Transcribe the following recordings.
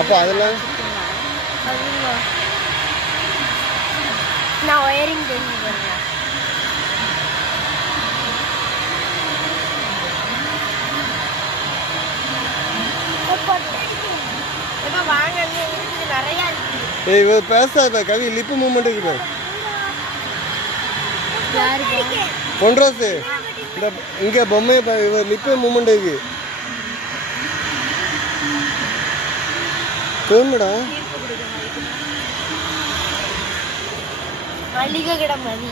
அப்போ அதெல்லாம் நான் ஒயரிங் தெரிஞ்சு பாருங்க. வாங்க நிறைய இருக்கு. இவ பேசாத கவி லிப்பு மூமெண்ட் இருக்குது. பொன்ரோஸ் இந்த இங்க பொம்மை இவ லிப்பு மூமெண்ட் இருக்கு. தோணுடா மல்லிகை கிட மதி.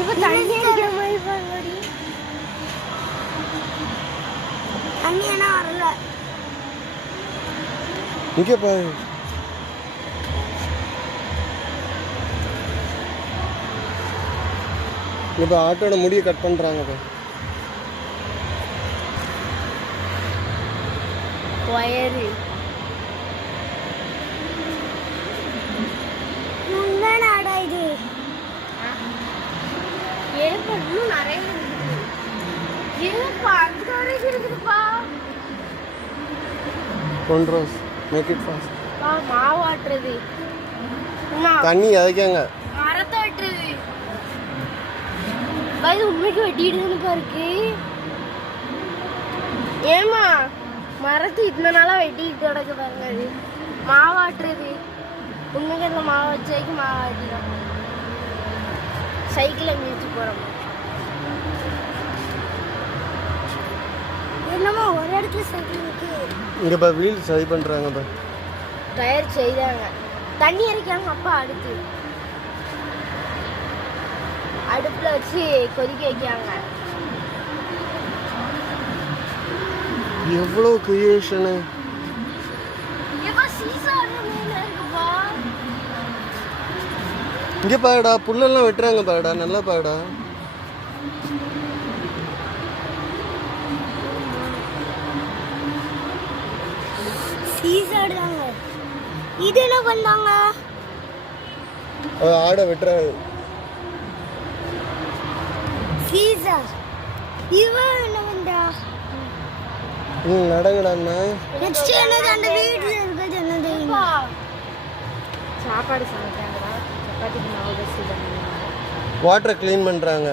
இப்ப தண்ணி அடிக்கிற மாதிரி பாருங்கடி. தண்ணி என்ன வரல. இங்க பாரு. இப்போ ஆட்டோட முடியை கட் பண்றாங்க பாரு. ஒயரு முன்னாடா இது ஏற்படும் நிறைய இருக்குப்பா. அந்த வரைக்கும் இருக்குதுப்பா. பொன்ரோஸ் மேக் இட் ஃபாஸ்ட். மாவாட்டுறது தண்ணி எதைக்காங்க மரத்தை வெட்டுறது. இது உண்மைக்கு வெட்டிடுதுன்னு இருக்கு. ஏமா மரத்து இத்தனை நாளா வெட்டிட்டு கிடக்கு பாருங்க. அது மாவாட்டுறது. உண்மைக்கு அந்த மாவு வச்சாக்கி மாவாட்டிடும். சைக்கிளை மிதிச்சு போறோம். என்னமா ஒரு இடத்துல சைக்கிள் இருக்கு. இங்க பா வீல் சரி பண்றாங்க பா. டயர் செய்தாங்க. தண்ணி இறக்காங்க. அப்பா அடுப்புல வச்சு கொதிக்க வைக்காங்க. எவ்வளவு கிரியேஷன். இங்க பாருடா புல்லெல்லாம் வெட்டுறாங்க பாருடா. நல்லா பாருடா. இது என்ன பண்ணாங்க. ஆடை வெட்டுறாங்க. சீசர் இவன் என்ன பண்றா. நடங்கடாண்ணா. நெக்ஸ்ட் என்னது அந்த வீட்ல இருக்குது என்னது சாப்பாடு சமைக்கிறாங்கடா. சப்பாத்திக்கு மாவு வச்சு வாட்டரை க்ளீன் பண்றாங்க.